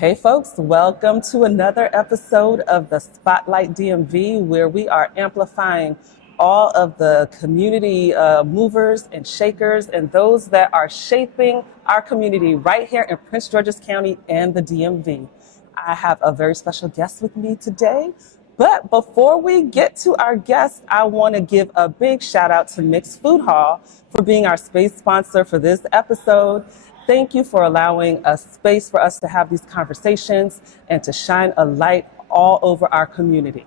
Hey folks, welcome to another episode of the Spotlight DMV, where we are amplifying all of the community movers and shakers and those that are shaping our community right here in Prince George's County and the DMV. I have a very special guest with me today. But before we get to our guest, I want to give a big shout out to Mixed Food Hall for being our space sponsor for this episode. Thank you for allowing a space for us to have these conversations and to shine a light all over our community.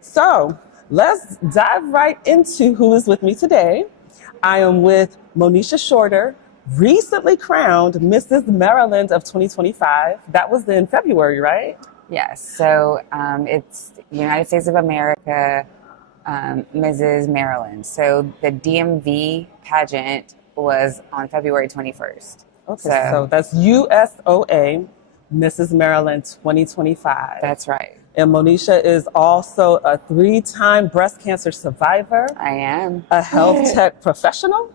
So let's dive right into who is with me today. I am with Moniesha Shorter, recently crowned Mrs Maryland of 2025. That was in February, right? Yes, so it's United States of America, Mrs. Maryland. So the DMV pageant was on February 21st. Okay, so that's USOA Mrs Maryland 2025. That's right. And Moniesha is also a 3-time breast cancer survivor. I am. A health tech professional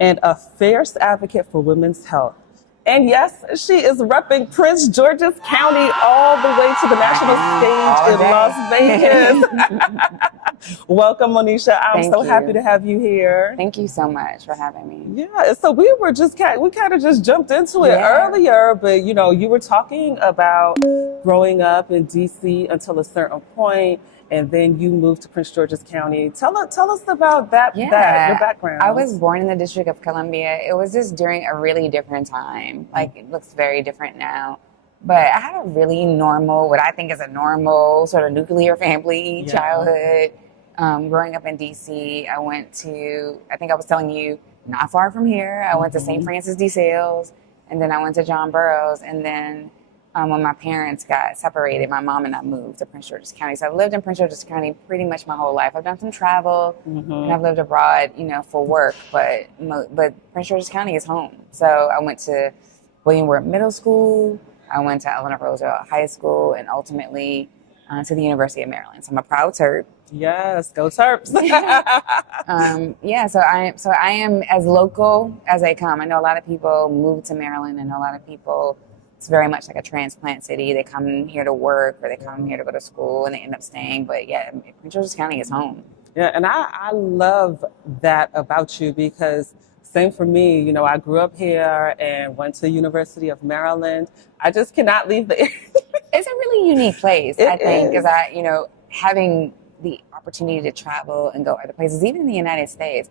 and a fierce advocate for women's health. And yes, she is repping Prince George's County all the way to the national stage in Las Vegas. Welcome, Moniesha. I'm so happy to have you here. Thank you so much for having me. Yeah, so we kind of just jumped into it earlier, but you were talking about growing up in DC until a certain point, and then you moved to Prince George's County. Tell us about that, your background. I was born in the District of Columbia. It was just during a really different time. Like, it looks very different now. But I had a really normal, what I think is a normal sort of nuclear family childhood. Growing up in DC, I went to, I think I was telling you, not far from here, I went to St. Francis de Sales, and then I went to John Burroughs, and then when my parents got separated, my mom and I moved to Prince George's County. So I've lived in Prince George's County pretty much my whole life. I've done some travel, and I've lived abroad, for work, but Prince George's County is home. So I went to William Wirt Middle School, I went to Eleanor Roosevelt High School, and ultimately to the University of Maryland. So I'm a proud Terp. Yes, go Terps. So I am as local as I come. I know a lot of people move to Maryland, and a lot of people, it's very much like a transplant city. They come here to work, or they come here to go to school, and they end up staying. But yeah, Prince George's County is home. Yeah, and I love that about you, because same for me. I grew up here and went to the University of Maryland. I just cannot leave the area. It's a really unique place, I think, because having the opportunity to travel and go other places, even in the United States,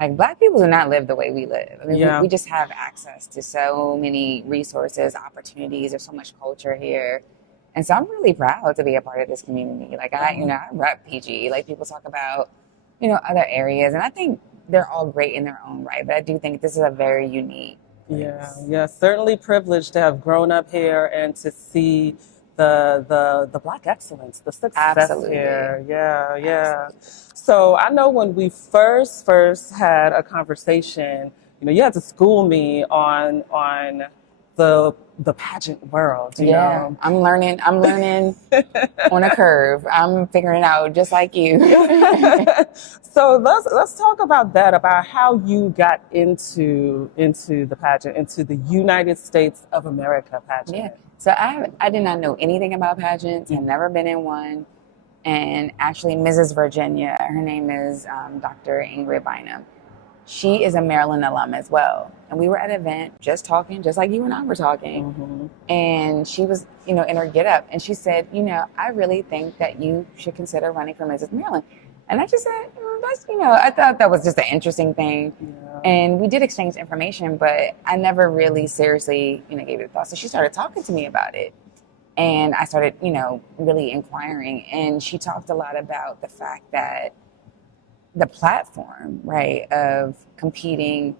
like, Black people do not live the way we live. I mean, we just have access to so many resources, opportunities. There's so much culture here. And so I'm really proud to be a part of this community. Like, I rep PG. Like, people talk about, other areas. And I think they're all great in their own right. But I do think this is a very unique place. Yeah. Certainly privileged to have grown up here and to see the Black excellence, the success here. Yeah. Absolutely. So I know when we first had a conversation, you had to school me on the pageant world. You know? I'm learning on a curve. I'm figuring it out just like you. So let's talk about that, about how you got into the pageant, into the United States of America pageant. Yeah. So I did not know anything about pageants. I've never been in one. And actually, Mrs. Virginia, her name is Dr. Ingrid Bynum. She is a Maryland alum as well. And we were at an event just talking, just like you and I were talking. And she was, in her get up. And she said, I really think that you should consider running for Mrs. Maryland. And I just said, that's, I thought that was just an interesting thing. Yeah. And we did exchange information, but I never really seriously, gave it a thought. So she started talking to me about it. And I started, really inquiring. And she talked a lot about the fact that the platform, right, of competing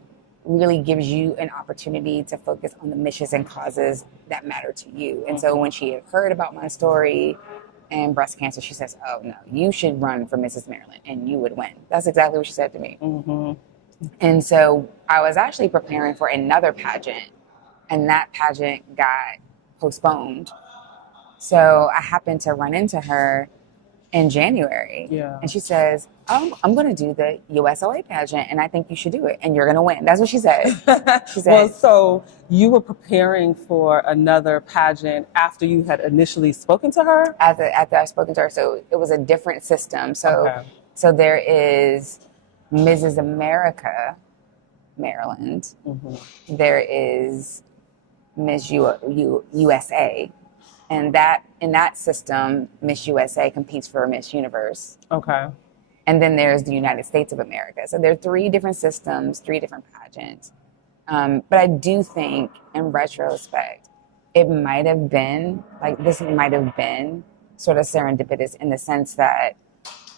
really gives you an opportunity to focus on the missions and causes that matter to you. And so when she had heard about my story and breast cancer, she says, oh, no, you should run for Mrs. Maryland and you would win. That's exactly what she said to me. And so I was actually preparing for another pageant, and that pageant got postponed. So I happened to run into her in January. Yeah. And she says, "Oh, I'm going to do the USOA pageant, and I think you should do it, and you're going to win." That's what she said. She said, Well, so you were preparing for another pageant after you had initially spoken to her? after I spoken to her, so it was a different system. So, Okay. so there is Mrs. America, Maryland. Mm-hmm. There is Miss USA, and that in that system, Miss USA competes for Miss Universe. Okay. And then there's the United States of America. So there are 3 different systems, 3 different pageants. But I do think, in retrospect, it might have been, this might have been sort of serendipitous in the sense that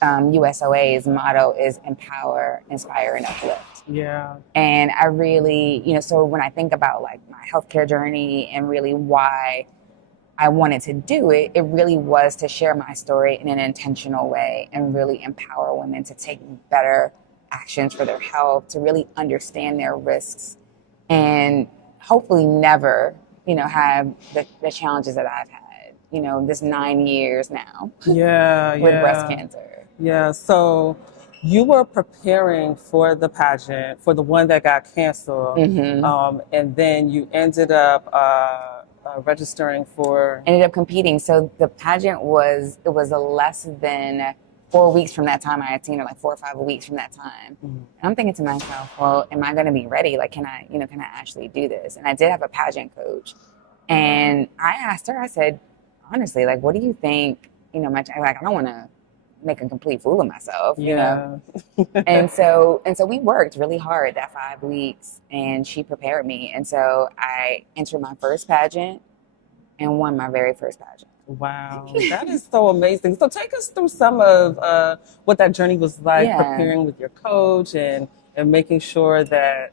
USOA's motto is empower, inspire, and uplift. Yeah. And I really, so when I think about like my healthcare journey and really why I wanted to do it, it really was to share my story in an intentional way and really empower women to take better actions for their health, to really understand their risks, and hopefully never, have the challenges that I've had, this 9 years now Yeah. with breast cancer. Yeah. So you were preparing for the pageant, for the one that got canceled, and then you ended up registering for. Ended up competing. So the pageant was less than 4 weeks from that time. I had seen her like 4 or 5 weeks from that time. And I'm thinking to myself, well, am I going to be ready? Like, can I actually do this? And I did have a pageant coach, and I asked her, I said, honestly, like, what do you think? I don't want to make a complete fool of myself, you know? And so we worked really hard that 5 weeks, and she prepared me. And so I entered my first pageant and won my very first pageant. Wow, that is so amazing. So take us through some of what that journey was like, preparing with your coach and making sure that,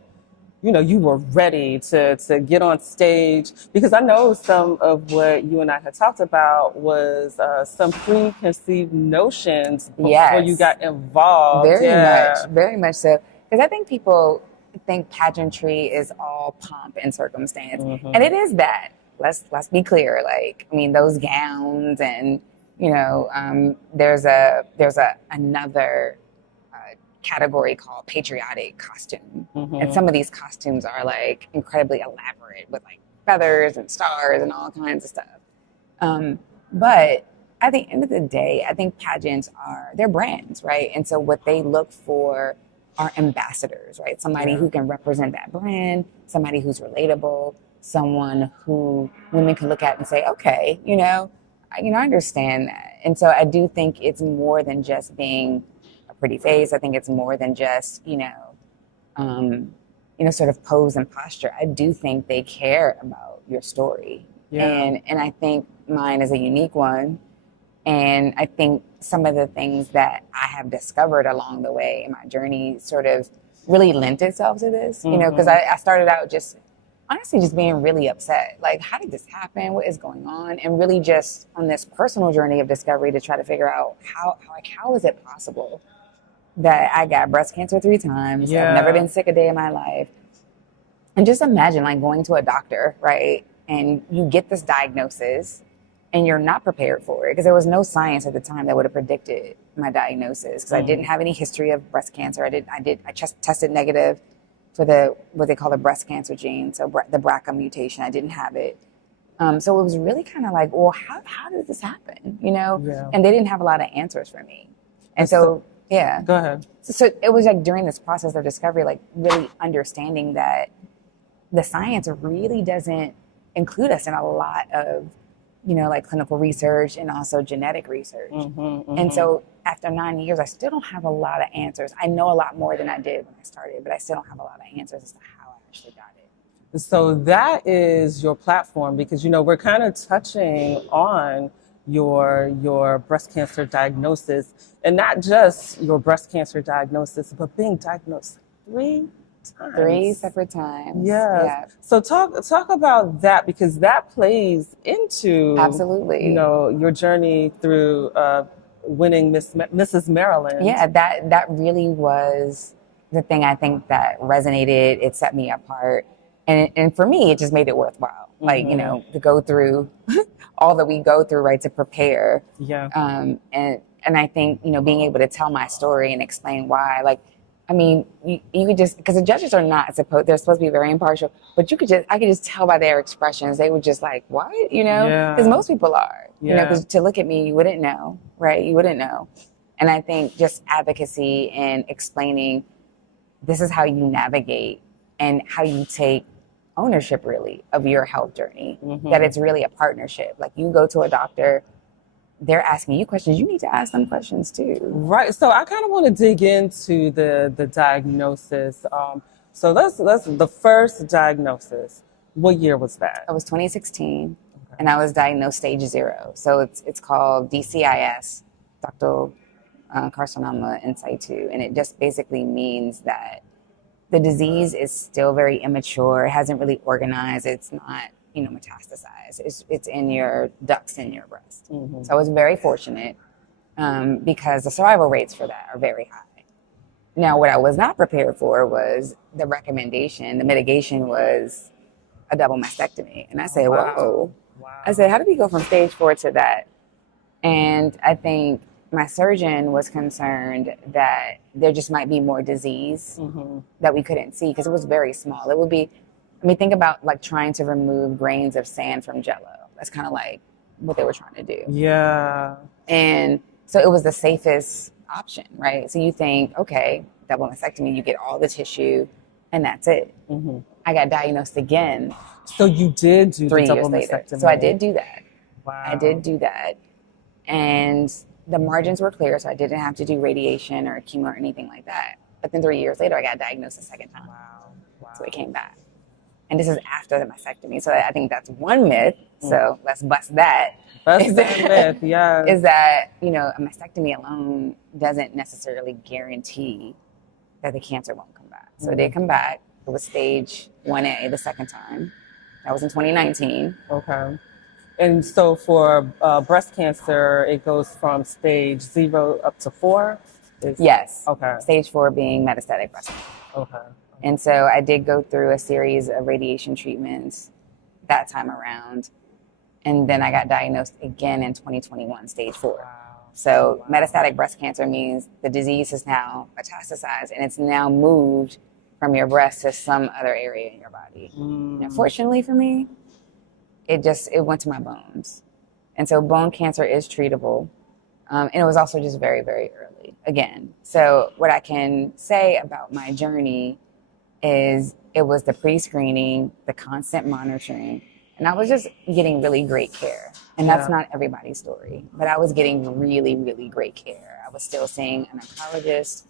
you were ready to get on stage, because I know some of what you and I had talked about was some preconceived notions before you got involved. Very much so. Because I think people think pageantry is all pomp and circumstance, and it is that. Let's be clear. Like, I mean, those gowns and there's another category called patriotic costume, and some of these costumes are like incredibly elaborate with like feathers and stars and all kinds of stuff. But at the end of the day, I think pageants they're brands, right? And so what they look for are ambassadors, right? Somebody who can represent that brand, somebody who's relatable, someone who women can look at and say, okay, I understand that. And so I do think it's more than just being a pretty face. I think it's more than just, sort of pose and posture. I do think they care about your story. And I think mine is a unique one. And I think some of the things that I have discovered along the way in my journey sort of really lent itself to this, because I started out honestly just being really upset. Like, how did this happen? What is going on? And really just on this personal journey of discovery to try to figure out how is it possible that I got breast cancer 3 times. I've never been sick a day in my life. And just imagine like going to a doctor, right? And you get this diagnosis and you're not prepared for it, because there was no science at the time that would have predicted my diagnosis, because I didn't have any history of breast cancer. I just tested negative for what they call the breast cancer gene, so the BRCA mutation. I didn't have it. So it was really kind of like, well, how did this happen? And they didn't have a lot of answers for me. And so go ahead. So it was like during this process of discovery, like really understanding that the science really doesn't include us in a lot of, like clinical research and also genetic research. And so after 9 years, I still don't have a lot of answers. I know a lot more than I did when I started, but I still don't have a lot of answers as to how I actually got it. So that is your platform, because, we're kind of touching on your breast cancer diagnosis, and not just your breast cancer diagnosis, but being diagnosed 3 times. 3 separate times. Yes. Yeah. So talk about that, because that plays into absolutely, your journey through winning Mrs Maryland. Yeah, that really was the thing I think that resonated. It set me apart, and for me, it just made it worthwhile. Like to go through all that we go through, right, to prepare. Yeah. And And I think, being able to tell my story and explain why, like, I mean, you could just, because the judges are not they're supposed to be very impartial, but I could just tell by their expressions, they were just like, what, because most people are, because to look at me, you wouldn't know, right? You wouldn't know. And I think just advocacy and explaining this is how you navigate and how you take ownership really of your health journey, that it's really a partnership. Like you go to a doctor, they're asking you questions. You need to ask them questions too. Right. So I kind of want to dig into the diagnosis. So that's the first diagnosis. What year was that? It was 2016, and I was diagnosed stage 0. So it's called DCIS, ductal carcinoma in situ, and it just basically means that the disease is still very immature. It hasn't really organized. It's not metastasized. It's in your ducts in your breast. So I was very fortunate because the survival rates for that are very high. Now, what I was not prepared for was the mitigation was a double mastectomy. And I said, whoa. Wow. I said, how did we go from stage 4 to that? And I think my surgeon was concerned that there just might be more disease that we couldn't see because it was very small. It would be, think about like trying to remove grains of sand from Jell-O. That's kind of like what they were trying to do. Yeah. And so it was the safest option, right? So you think, okay, double mastectomy, you get all the tissue and that's it. I got diagnosed again. So you did do 3 the years double later. mastectomy. So I did do that. Wow. I did do that. And the margins were clear, so I didn't have to do radiation or chemo or anything like that. But then 3 years later, I got diagnosed a second time. Wow. So it came back. And this is after the mastectomy. So I think that's one myth. So let's bust that. Bust that myth, yeah. Is that, a mastectomy alone doesn't necessarily guarantee that the cancer won't come back. So it did come back. It was stage 1A the second time. That was in 2019. Okay. And so for breast cancer, it goes from stage 0 up to 4? Yes. Okay. Stage 4 being metastatic breast cancer. Okay. And so I did go through a series of radiation treatments that time around. And then I got diagnosed again in 2021, stage 4. Wow. So metastatic breast cancer means the disease is now metastasized and it's now moved from your breast to some other area in your body. Now, fortunately for me, it went to my bones. And so bone cancer is treatable. And it was also just very, very early again. So what I can say about my journey is it was the pre-screening, the constant monitoring, and I was just getting really great care. And that's not everybody's story, but I was getting really, really great care. I was still seeing an oncologist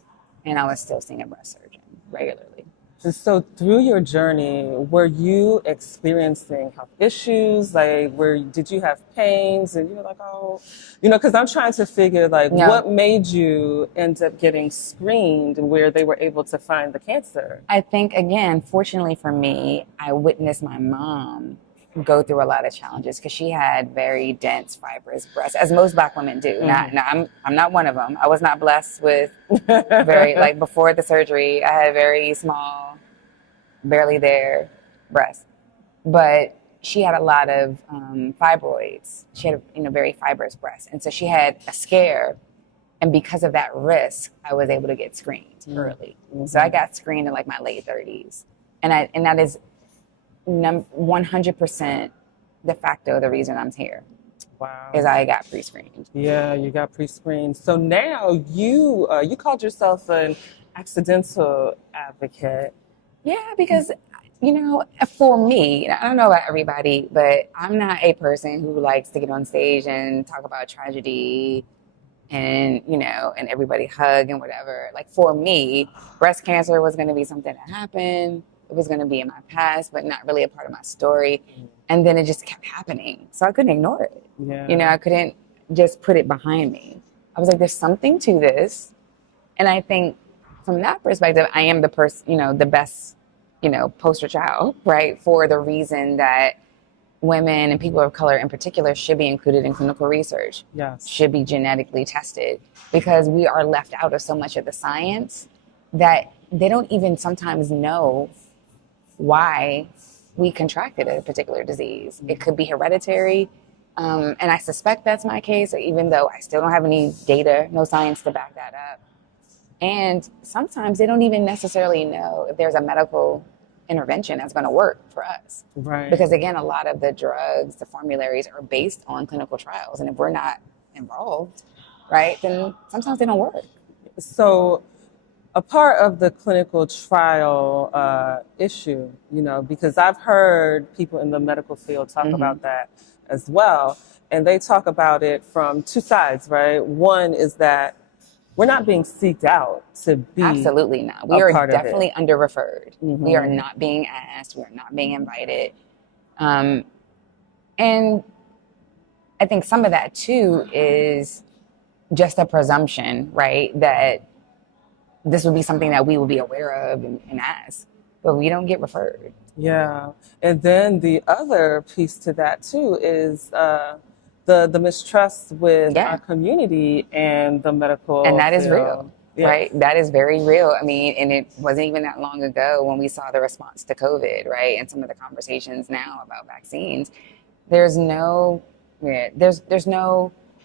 and I was still seeing a breast surgeon regularly. And so through your journey, were you experiencing health issues? Like, did you have pains? And you were like, oh, because I'm trying to figure, like, what made you end up getting screened where they were able to find the cancer? I think, again, fortunately for me, I witnessed my mom go through a lot of challenges because she had very dense, fibrous breasts, as most Black women do. I'm not one of them. I was not blessed with before the surgery, I had very small, barely there breasts. But she had a lot of fibroids. She had very fibrous breasts. And so she had a scare. And because of that risk, I was able to get screened early. So I got screened in like my late 30s. And that is 100% de facto the reason I'm here. Wow. Is I got pre-screened. Yeah, you got pre-screened. So now you called yourself an accidental advocate. Yeah, because for me, I don't know about everybody, but I'm not a person who likes to get on stage and talk about tragedy and and everybody hug and whatever. Like for me, breast cancer was going to be something that happened. It was going to be in my past, but not really a part of my story. And then it just kept happening. So I couldn't ignore it. Yeah. I couldn't just put it behind me. I was like, there's something to this. And I think from that perspective, I am the person, the best, poster child, right? For the reason that women and people of color in particular should be included in clinical research. Yes. Should be genetically tested because we are left out of so much of the science that they don't even sometimes know why we contracted a particular disease. It could be hereditary, And I suspect that's my case, even though I still don't have any data, no science to back that up. And sometimes they don't even necessarily know if there's a medical intervention that's going to work for us. Right. Because again, a lot of the drugs, the formularies are based on clinical trials. And if we're not involved, right, then sometimes they don't work. So a part of the clinical trial issue, you know, because I've heard people in the medical field talk about that as well. And they talk about it from two sides, right? One is that we're not being seeked out to be. Absolutely not. We are definitely under-referred. We are not being asked. We are not being invited. And I think some of that too is just a presumption, right? That this would be something that we will be aware of and ask, but we don't get referred. Yeah. And then the other piece to that too is the mistrust with our community and the medical and that field. Is real, right? That is very real. I mean, and it wasn't even that long ago when we saw the response to COVID, right? And some of the conversations now about vaccines. There's no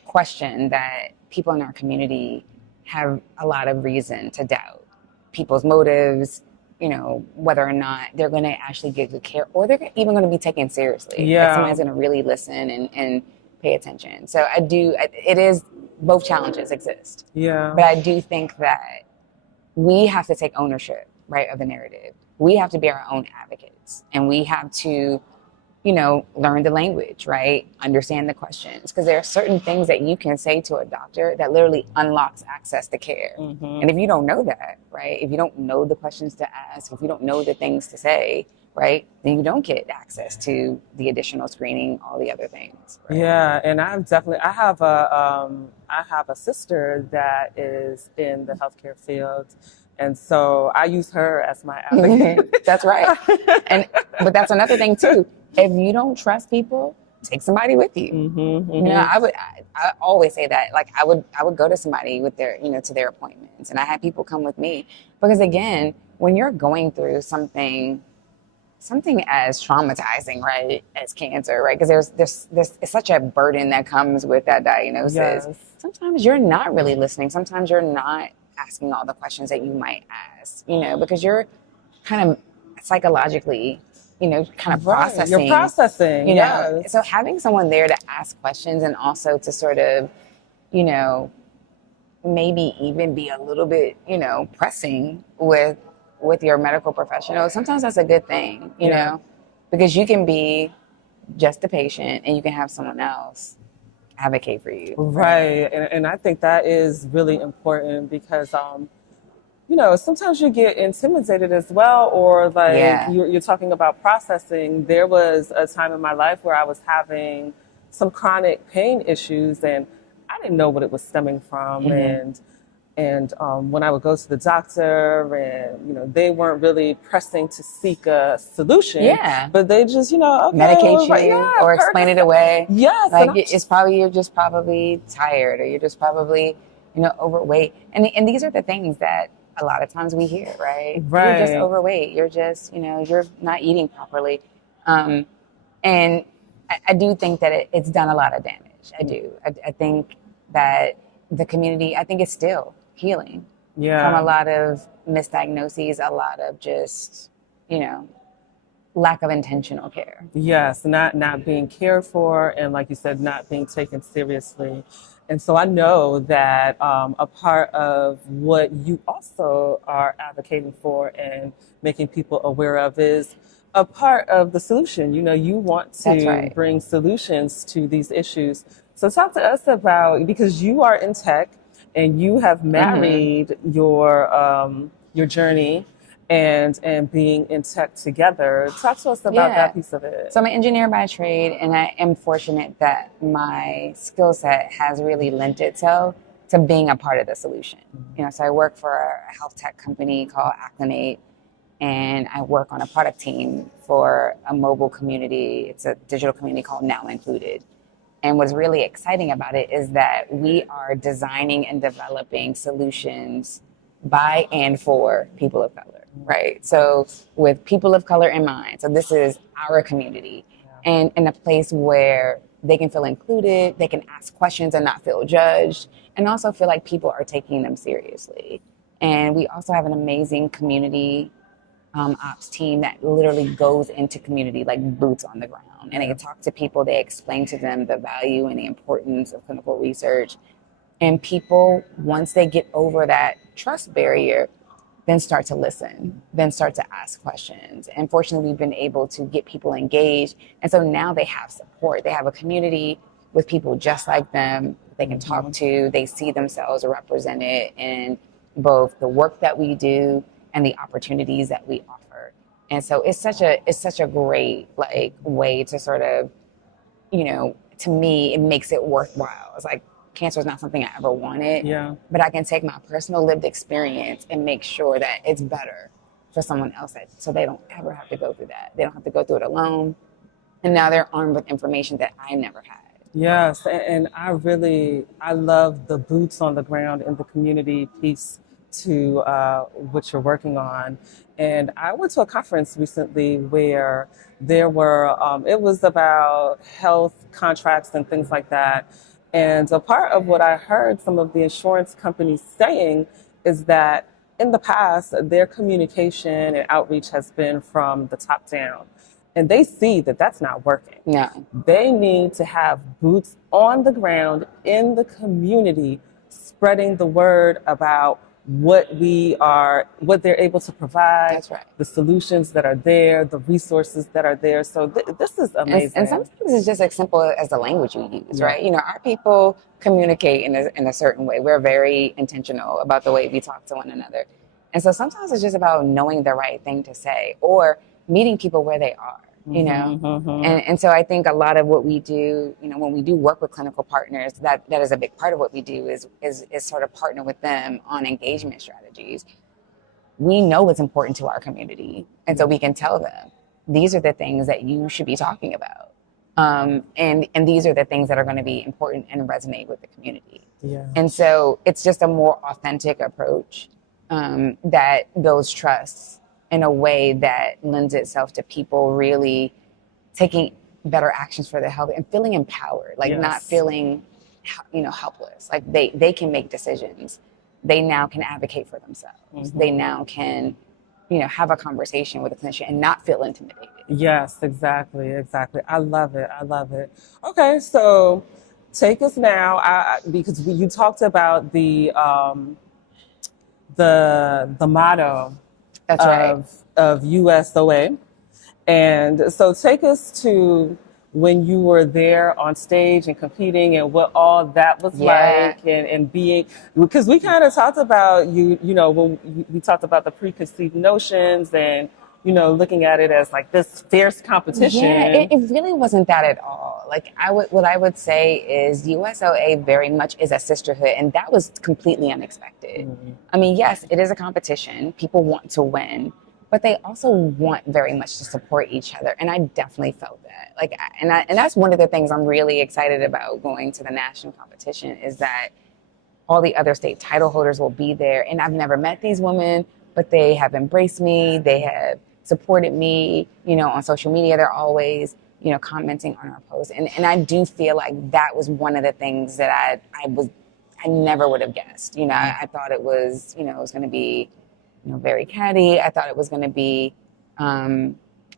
question that people in our community have a lot of reason to doubt people's motives, you know, whether or not they're going to actually get good care or they're even going to be taken seriously. Yeah. Like somebody's going to really listen and pay attention. So it is, both challenges exist. Yeah. But I do think that we have to take ownership, right, of the narrative. We have to be our own advocates and we have to, you know, learn the language, right? Understand the questions. Because there are certain things that you can say to a doctor that literally unlocks access to care. And if you don't know that, right? If you don't know the questions to ask, if you don't know the things to say, right, then you don't get access to the additional screening, all the other things. Right? Yeah, and I have a sister that is in the healthcare field, and so I use her as my advocate. That's right. But that's another thing too. If you don't trust people, take somebody with you. You know, I always say that. Like I would go to somebody with their, you know, to their appointments, and I had people come with me because again, when you're going through something as traumatizing, right, as cancer, right? Because there's it's such a burden that comes with that diagnosis. Yes. Sometimes you're not really listening. Sometimes you're not asking all the questions that you might ask, you know, because you're kind of psychologically, you know, kind of processing. You're processing, you know. So having someone there to ask questions and also to sort of, you know, maybe even be a little bit, you know, pressing with your medical professional, sometimes that's a good thing, you know, because you can be just a patient and you can have someone else advocate for you. Right. And I think that is really important because, you know, sometimes you get intimidated as well, or like you're talking about processing. There was a time in my life where I was having some chronic pain issues and I didn't know what it was stemming from. And when I would go to the doctor and, you know, they weren't really pressing to seek a solution. Yeah. But they just, you know, medicate you or explain it away. Yes. Like you're just probably tired or you're just probably, you know, overweight. And these are the things that a lot of times we hear, right? Right. You're just overweight. You're just, you know, you're not eating properly. And I do think that it's done a lot of damage. I do. I think that the community, I think it's still healing from a lot of misdiagnoses, a lot of just, you know, lack of intentional care. Yes, not being cared for, and like you said, not being taken seriously. And so I know that a part of what you also are advocating for and making people aware of is a part of the solution. You know, you want to bring solutions to these issues. So talk to us about, because you are in tech and you have married your journey and being in tech together. Talk to us about that piece of it. So I'm an engineer by trade, and I am fortunate that my skill set has really lent itself to being a part of the solution. You know, so I work for a health tech company called Acclimate, and I work on a product team for a mobile community. It's a digital community called Now Included. And what's really exciting about it is that we are designing and developing solutions by and for people of color, right? So with people of color in mind, so this is our community, and in a place where they can feel included, they can ask questions and not feel judged, and also feel like people are taking them seriously. And we also have an amazing community ops team that literally goes into community, like boots on the ground. And they talk to people, they explain to them the value and the importance of clinical research. And people, once they get over that trust barrier, then start to listen, then start to ask questions. And fortunately, we've been able to get people engaged. And so now they have support. They have a community with people just like them they can talk to. They see themselves represented in both the work that we do and the opportunities that we offer. And so it's such a great like way to sort of, you know, to me, it makes it worthwhile. It's like, cancer is not something I ever wanted, but I can take my personal lived experience and make sure that it's better for someone else, so they don't ever have to go through that. They don't have to go through it alone. And now they're armed with information that I never had. Yes, and I love the boots on the ground in the community piece to what you're working on. And I went to a conference recently where there were, it was about health contracts and things like that. And a part of what I heard some of the insurance companies saying is that in the past, their communication and outreach has been from the top down. And they see that that's not working. No. They need to have boots on the ground in the community, spreading the word about what they're able to provide, That's right. the solutions that are there, the resources that are there. So this is amazing. And sometimes it's just as simple as the language you use, right? You know, our people communicate in a certain way. We're very intentional about the way we talk to one another. And so sometimes it's just about knowing the right thing to say or meeting people where they are, you know? And so I think a lot of what we do, you know, when we do work with clinical partners, that is a big part of what we do is sort of partner with them on engagement strategies. We know what's important to our community. And so we can tell them, these are the things that you should be talking about. And these are the things that are going to be important and resonate with the community. Yeah. And so it's just a more authentic approach that builds trust in a way that lends itself to people really taking better actions for their health and feeling empowered, like not feeling, you know, helpless. Like they can make decisions. They now can advocate for themselves. They now can, you know, have a conversation with a clinician and not feel intimidated. Yes, exactly. I love it. Okay, so take us now, because you talked about the motto That's right. of USOA. And so take us to when you were there on stage and competing and what all that was like and being, because we kind of talked about you know, when we talked about the preconceived notions and, you know, looking at it as like this fierce competition. Yeah, it really wasn't that at all. Like what I would say is USOA very much is a sisterhood, and that was completely unexpected. I mean, yes, it is a competition. People want to win, but they also want very much to support each other. And I definitely felt that. Like, and that's one of the things I'm really excited about going to the national competition is that all the other state title holders will be there. And I've never met these women, but they have embraced me. They have supported me, you know, on social media. They're always, you know, commenting on our posts. And I do feel like that was one of the things that I never would have guessed. You know, I thought it was, you know, it was going to be, you know, very catty. I thought it was going to be,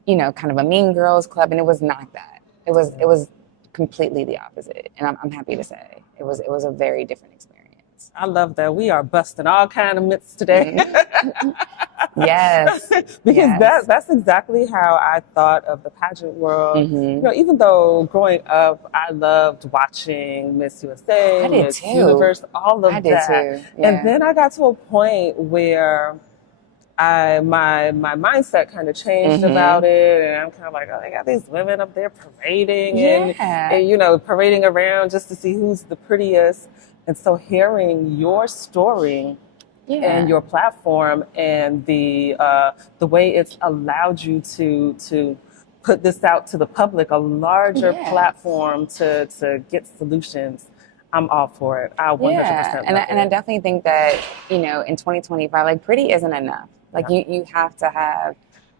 you know, kind of a mean girls club. And it was not that. It was completely the opposite. And I'm happy to say it was a very different experience. I love that. We are busting all kind of myths today. Yes. Because that's exactly how I thought of the pageant world. You know, even though growing up, I loved watching Miss USA, Miss Universe, all of that. I did too. Yeah. And then I got to a point where my mindset kind of changed about it, and I'm kind of like, oh, they got these women up there parading and you know, parading around just to see who's the prettiest. And so hearing your story and your platform and the way it's allowed you to put this out to the public, a larger platform to get solutions, I'm all for it. I 100% and I definitely think that, you know, in 2025, like pretty isn't enough. Like you have to have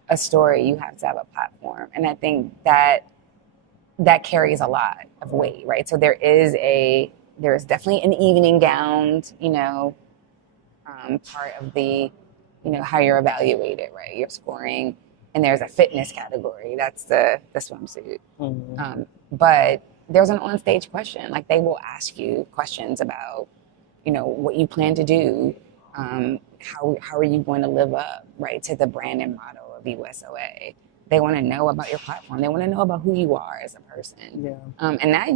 a story, you have to have a platform. And I think that that carries a lot of weight, right? So there's definitely an evening gown, part of the, how you're evaluated, right? You're scoring, and there's a fitness category. That's the swimsuit. Mm-hmm. But there's an on-stage question. Like, they will ask you questions about, what you plan to do. How are you going to live up, right, to the brand and motto of USOA? They want to know about your platform. They want to know about who you are as a person. Yeah. And that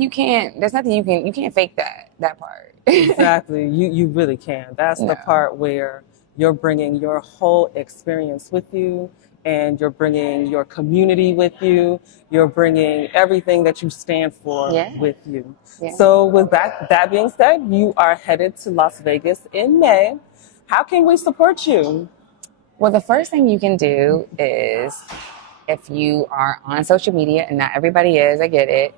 there's nothing you can't fake that part. Exactly. You really can. That's the part where you're bringing your whole experience with you, and you're bringing your community with you. You're bringing everything that you stand for with you. Yeah. So with that being said, you are headed to Las Vegas in May. How can we support you? Well, the first thing you can do is, if you are on social media, and not everybody is, I get it,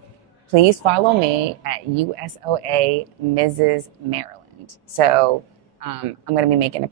please follow me at USOA Mrs Maryland. So I'm going to be making a